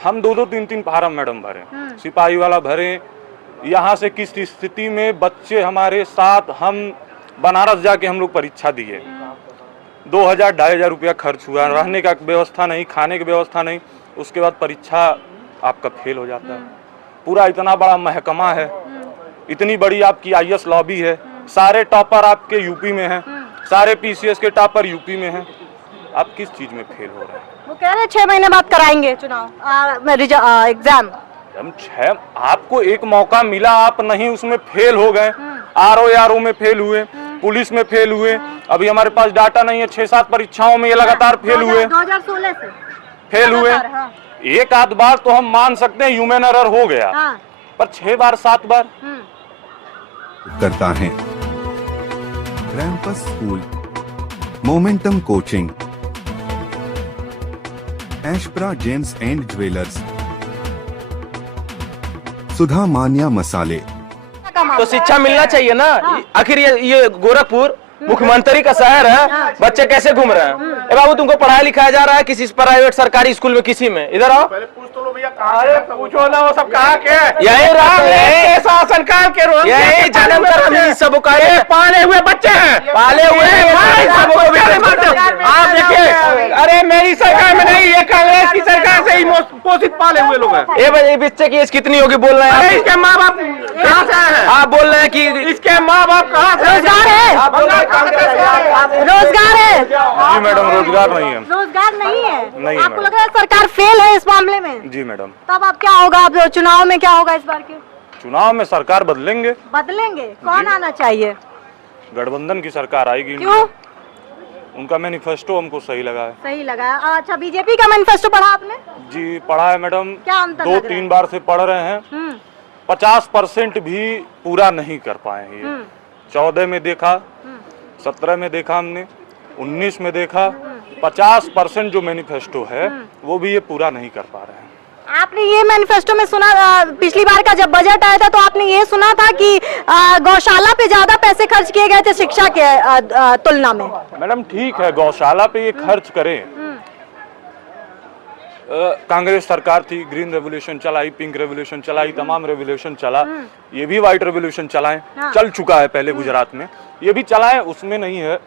हम दो तीन तीन फार्म मैडम भरे, सिपाही वाला भरे। यहाँ से किस स्थिति में बच्चे हमारे साथ, हम बनारस जाके हम लोग परीक्षा दिए, 2000-2500 रुपया खर्च हुआ, रहने का व्यवस्था नहीं, खाने की व्यवस्था नहीं, उसके बाद परीक्षा आपका फेल हो जाता है। पूरा इतना बड़ा महकमा है, इतनी बड़ी आपकी IAS लॉबी है, सारे टॉपर आपके यूपी में हैं, सारे PCS के टॉपर यूपी में हैं, आप किस चीज में फेल हो रहे हैं? वो कह रहे हैं 6 महीने बाद कराएंगे चुनाव एग्जाम। हम 6, आपको एक मौका मिला, आप नहीं उसमें फेल हो गए, RO में फेल हुए, पुलिस में फेल हुए, अभी हमारे पास डाटा नहीं है, 6-7 परीक्षाओं में ये लगातार फेल हुए, 2016 से फेल हुए। एक आध बार तो हम मान सकते हैं ह्यूमन एरर हो गया, पर 6 बार 7 बार करता है। रैंपस school, momentum coaching, Aishpra gems and jewellers, Sudha Manya मसाले। तो शिक्षा मिलना चाहिए ना। आखिर ये गोरखपुर मुख्यमंत्री का शहर है, बच्चे कैसे घूम रहे हैं? बाबू तुमको पढ़ाया लिखाया जा रहा है किसी प्राइवेट सरकारी स्कूल में, किसी में? इधर आओ, अरे पूछो ना, वो सब कहाँ के? यही शासन कहाँ के? यही जन्म कर हम सब पाले हुए बच्चे हैं, पाले हुए आप देखिए। अरे मेरी सरकार में नहीं, ये कांग्रेस की सरकार से ही पोषित पाले हुए लोग हैं। ये बच्चे की एज कितनी होगी बोल रहे हैं? इसके माँ बाप कहाँ से हैं? आप बोल रहे हैं कि इसके माँ बाप कहाँ से? रोजगार है, रोजगार है। जी मैडम, रोजगार नहीं है। रोजगार नहीं है, नहीं है आपको मैडम। लग रहा है सरकार फेल है इस मामले में? जी मैडम। तब अब क्या होगा? अब चुनाव में क्या होगा? इस बार के चुनाव में सरकार बदलेंगे। बदलेंगे? कौन आना चाहिए? गठबंधन की सरकार आएगी। क्यों? उनका मैनिफेस्टो हमको सही लगा है। सही लगा है। अच्छा, बीजेपी का मैनिफेस्टो पढ़ा आपने? जी पढ़ा है मैडम, क्या अंतर लग रहा है? 2-3 बार से पढ़ रहे हैं। 50% भी पूरा नहीं कर पाए हैं ये। 14 में देखा, 17 में देखा हमने, 19 में देखा, 50% जो मैनिफेस्टो है वो भी ये पूरा नहीं कर पा रहे हैं। आपने ये मैनिफेस्टो में सुना, पिछली बार का जब बजट आया था तो आपने ये सुना था कि गौशाला पे ज्यादा पैसे खर्च किए गए थे शिक्षा के तुलना में। मैडम ठीक है, गौशाला पे ये खर्च करें। कांग्रेस सरकार थी, ग्रीन रेवोल्यूशन चलाई, पिंक रेवोल्यूशन चलाई, तमाम रेवोल्यूशन चला, ये भी व्हाइट रेवोल्यूशन चलाएं, चल चुका है पहले गुजरात में, ये भी चलाएं, उसमें नहीं है।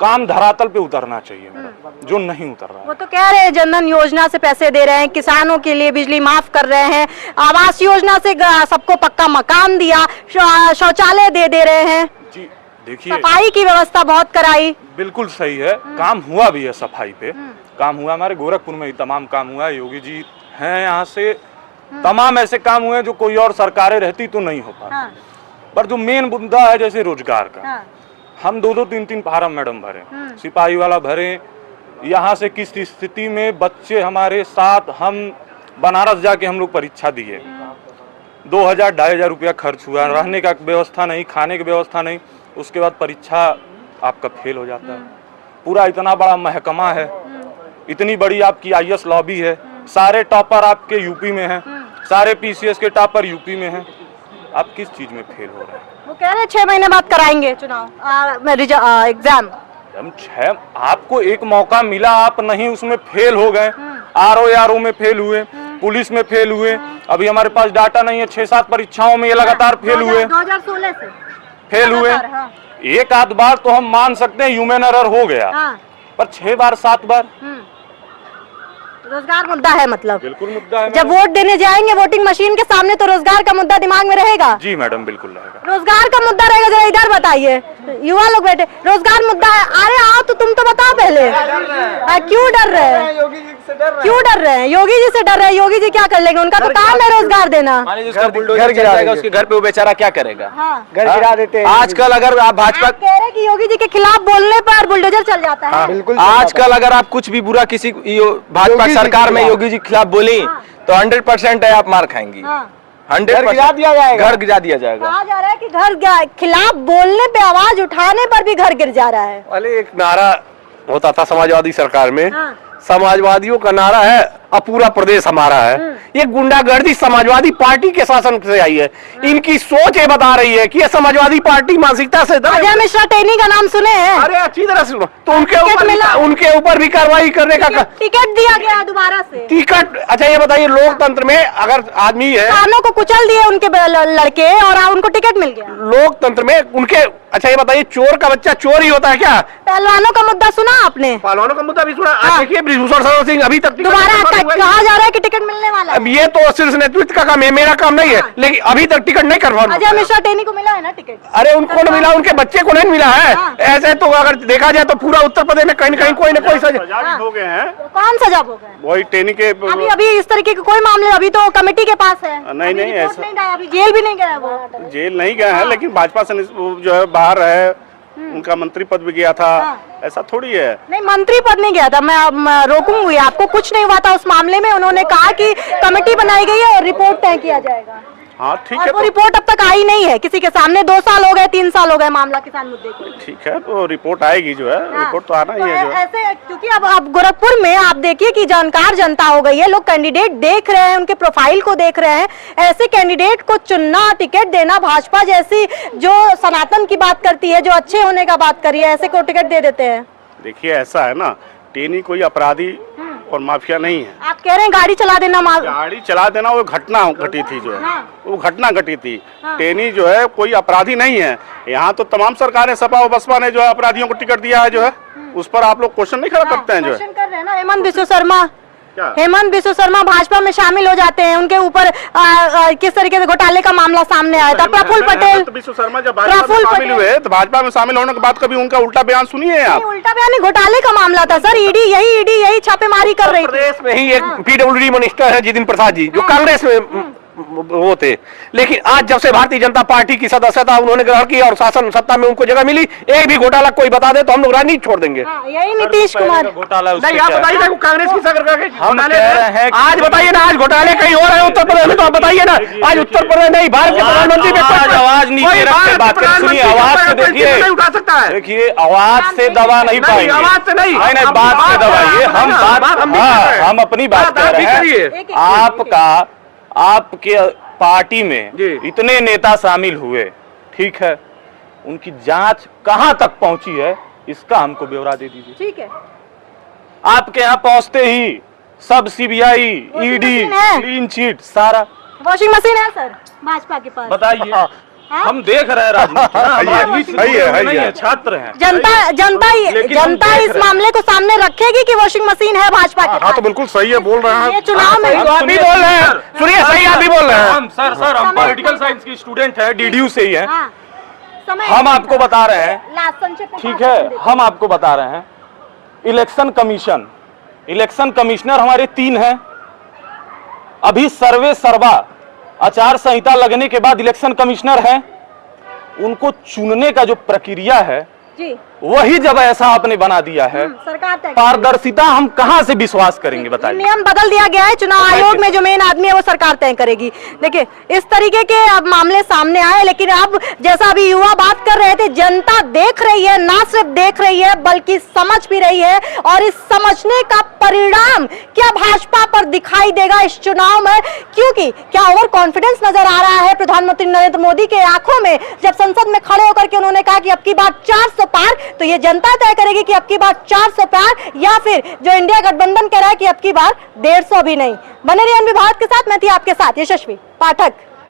काम धरातल पे उतरना चाहिए मैडम, जो नहीं उतर रहा है। वो तो कह रहे हैं जनधन योजना से पैसे दे रहे हैं, किसानों के लिए बिजली माफ कर रहे हैं, आवास योजना से सबको पक्का मकान दिया, शौचालय दे रहे हैं। जी देखिए, सफाई की व्यवस्था बहुत कराई। बिल्कुल सही है, काम हुआ भी है, सफाई पे काम हुआ, हमारे गोरखपुर में ही तमाम काम हुआ है। योगी जी हैं यहाँ से, तमाम ऐसे काम हुए जो कोई और सरकारें रहती तो नहीं हो पाता। पर जो मेन मुद्दा है जैसे रोजगार का, हम दो तीन तीन फार्म मैडम भरे, सिपाही वाला भरे। यहाँ से किस स्थिति में बच्चे हमारे साथ, हम बनारस जाके हम लोग परीक्षा दिए, 2000-2500 रुपया खर्च हुआ, रहने का व्यवस्था नहीं, खाने की व्यवस्था नहीं, उसके बाद परीक्षा आपका फेल हो जाता है। पूरा इतना बड़ा महकमा है, इतनी बड़ी आपकी IAS लॉबी है, सारे टॉपर आपके यूपी में हैं, सारे PCS के टॉपर यूपी में हैं, आप किस चीज में फेल हो रहे हैं? वो कह रहे हैं 6 महीने बाद कराएंगे चुनाव एग्जाम। हम 6, आपको एक मौका मिला, आप नहीं उसमें फेल हो गए, RO में फेल हुए, पुलिस में फेल हुए, अभी हमारे पास डाटा नहीं है, 6-7 परीक्षाओं में ये लगातार फेल हुए, 2016 से फेल हुए। एक आध बार तो हम मान सकते हैं ह्यूमन एरर हो गया, पर 6 बार 7 बार रोजगार मुद्दा है। मतलब बिल्कुल मुद्दा है। जब वोट देने जाएंगे वोटिंग मशीन के सामने तो रोजगार का मुद्दा दिमाग में रहेगा। जी मैडम, बिल्कुल रहेगा। रोजगार का मुद्दा रहेगा। जरा इधर बताइए, युवा लोग बैठे, रोजगार मुद्दा है। अरे आओ तो तुम तो बताओ पहले, क्यों डर रहे हैं? क्यों डर रहे हैं? योगी जी से डर रहे हैं। योगी जी क्या कर लेंगे? उनका तो काम है रोजगार देना। घर गिरा देगा, उसके घर पे वो बेचारा क्या करेगा? घर गिरा देते हैं। आजकल अगर आप भाजपा कह रहे हैं कि योगी जी के खिलाफ बोलने पर बुलडोजर चल जाता है। बिल्कुल। आजकल अगर आप कुछ भी बुरा किसी भाजपा सरकार में योगी जी के खिलाफ बोली तो 100% है आप मार खाएंगी। 100% गिरा दिया जाएगा। घर गिरा दिया जाएगा। कहा जा रहा है कि घर खिलाफ बोलने पे, आवाज उठाने पर भी घर गिर जा रहा है। पहले एक नारा होता था समाजवादी सरकार में, समाजवादियों का नारा है और पूरा प्रदेश हमारा है। ये गुंडागर्दी समाजवादी पार्टी के शासन से आई है। इनकी सोच ये बता रही है कि ये समाजवादी पार्टी मानसिकता से अजय मिश्रा टेनी का नाम सुने हैं? अरे अच्छी तरह सुनो तो मिला। उनके ऊपर भी कार्रवाई करने का टिकट दिया गया दोबारा से। टिकट, अच्छा ये बताइए, लोकतंत्र में अगर आदमी है, किसानों को कुचल दिए उनके लड़के और उनको टिकट मिल गया। लोकतंत्र में उनके, अच्छा ये बताइए, चोर का बच्चा चोर ही होता है क्या? पहलवानों का मुद्दा सुना आपने? पहलवानों का मुद्दा भी सुना। देखिए भूषण शरण सिंह अभी तक दोबारा कहा जा रहा है कि टिकट मिलने वाला है। अब ये तो शीर्ष नेतृत्व का काम है, मेरा काम नहीं है, लेकिन अभी तक टिकट नहीं करवा। अजय मिश्रा टेनी को मिला है ना टिकट? अरे उनको नहीं मिला, उनके बच्चे को नहीं मिला है। ऐसे तो अगर देखा जाए तो पूरा उत्तर प्रदेश में कहीं न कहीं कोई न कोई सजा हो गए हैं। कौन सजा हो गए? वही टेनी के अभी इस तरीके के कोई मामले अभी तो कमेटी के पास है। नहीं, अभी रिपोर्ट ऐसा- नहीं गया, अभी जेल भी नहीं गया है वो। जेल नहीं गए हैं, लेकिन भाजपा से जो है बाहर है, उनका मंत्री पद भी गया था। ऐसा थोड़ी है। नहीं, मंत्री पद नहीं गया था। मैं रोकूंगी आपको, कुछ नहीं हुआ था उस मामले में। उन्होंने कहा कि कमेटी बनाई गई है और रिपोर्ट तय किया जाएगा। हाँ ठीक और है, वो रिपोर्ट अब तक आई नहीं है किसी के सामने। 2 साल हो गए, 3 साल हो गए मामला किसान मुद्दे को। ठीक है, तो रिपोर्ट आएगी जो है, रिपोर्ट तो आना ही है जो है। ऐसे क्योंकि अब गोरखपुर में आप देखिए कि जानकार जनता हो गई है। लोग कैंडिडेट देख रहे हैं, उनके प्रोफाइल को देख रहे हैं। ऐसे कैंडिडेट को चुनना, टिकट देना, भाजपा जैसी जो सनातन की बात करती है, जो अच्छे होने का बात करी है, ऐसे को टिकट दे देते हैं। देखिए ऐसा है ना, टेनी कोई अपराधी और माफिया नहीं है। आप कह रहे हैं गाड़ी चला देना गाड़ी चला देना वो घटना घटी थी जो है, वो घटना घटी थी। टेनी जो है कोई अपराधी नहीं है। यहाँ तो तमाम सरकारें, सपा और बसपा ने जो है अपराधियों को टिकट दिया है जो है, उस पर आप लोग क्वेश्चन नहीं खड़ा करते हैं जो है। क्वेश्चन कर रहे हैं ना। हेमंत बिस्व शर्मा भाजपा में शामिल हो जाते हैं। उनके ऊपर किस तरीके से घोटाले का मामला सामने आया था। प्रफुल्ल पटेल, विश्व शर्मा जब भाजपा में शामिल हुए तो भाजपा में शामिल होने के बाद कभी उनका उल्टा बयान सुनिए आप? उल्टा बयान नहीं, घोटाले का मामला था सर। ईडी यही छापेमारी कर रही थी। प्रदेश में ही एक पीडब्ल्यूडी मिनिस्टर है जितिन प्रसाद जी, जो कांग्रेस में वो थे, लेकिन आज जब से भारतीय जनता पार्टी की सदस्यता उन्होंने ग्रहण की और शासन सत्ता में उनको जगह मिली, एक भी घोटाला कोई बता दे तो हम लोग राजनीति छोड़ देंगे। यही नीतीश कुमार घोटाला नहीं, आप बताइए ना, कांग्रेस की सरकार के हम घोटाले कह रहे हैं कि- आज बताइए ना, आज घोटाले कहीं हो रहे हैं उत्तर प्रदेश में, तो आप बताइए ना। आज उत्तर प्रदेश नहीं, भारत के प्रधानमंत्री पे आवाज नीचे रख के बात करें। सुनिए, आवाज से देखिए, नहीं उठा सकता है। देखिए आवाज से दबा नहीं पाएंगे। आवाज से नहीं, नहीं, बात से दबाइए। हम अपनी बात कर रहे हैं। आपके पार्टी में इतने नेता शामिल हुए, ठीक है, उनकी जांच कहां तक पहुंची है इसका हमको ब्यौरा दे दीजिए। ठीक है। आपके यहाँ पहुंचते ही सब सीबीआई, ईडी, क्लीन चिट सारा। वॉशिंग मशीन है सर भाजपा के पास? बताइए, हम देख रहे हैं राजनीति, हम राजनीति नहीं है, छात्र हैं। जनता इस मामले को सामने रखेगी कि वॉशिंग मशीन है भाजपा के हाँ पास। तो बिल्कुल सही है, बोल रहे हैं। ये चुनाव में आप भी बोल रहे हैं, सुनिए, सही आप भी बोल रहे हैं। हम हम पॉलिटिकल साइंस की स्टूडेंट हैं, डीडीयू से ही हैं। हाँ, समय हम आपको बता रहे हैं, लास्ट संक्षेप में ठीक बात है, कर देते हम आपको बता रहे हैं, इलेक्शन कमिश्नर हमारे 3 हैं। अभी सर्वे सर्वा आचार संहिता लगने के बाद इलेक्शन कमिश्नर हैं। उनको चुनने का जो प्रक्रिया है जी, वही जब ऐसा आपने बना दिया है, सरकार तय करेगी। पारदर्शिता हम कहां से विश्वास करेंगे बताइए? नियम बदल दिया गया है। चुनाव आयोग में जो मेन आदमी है वो सरकार तय करेगी। देखिए, इस तरीके के अब मामले सामने आए, लेकिन अब जैसा अभी युवा बात कर रहे थे, जनता देख रही है, ना सिर्फ देख रही है बल्कि समझ भी रही है। और इस समझने का परिणाम क्या भाजपा पर दिखाई देगा इस चुनाव में? क्योंकि क्या ओवर कॉन्फिडेंस नजर आ रहा है प्रधानमंत्री नरेंद्र मोदी के आंखों में, जब संसद में खड़े होकर के उन्होंने कहा कि अब की बार 400 पार। तो ये जनता तय करेगी कि अब की बार 400 पार, या फिर जो इंडिया गठबंधन कह रहा है कि अब की बार 150 भी नहीं। बने रहिए भारत के साथ। मैं थी आपके साथ यशस्वी पाठक।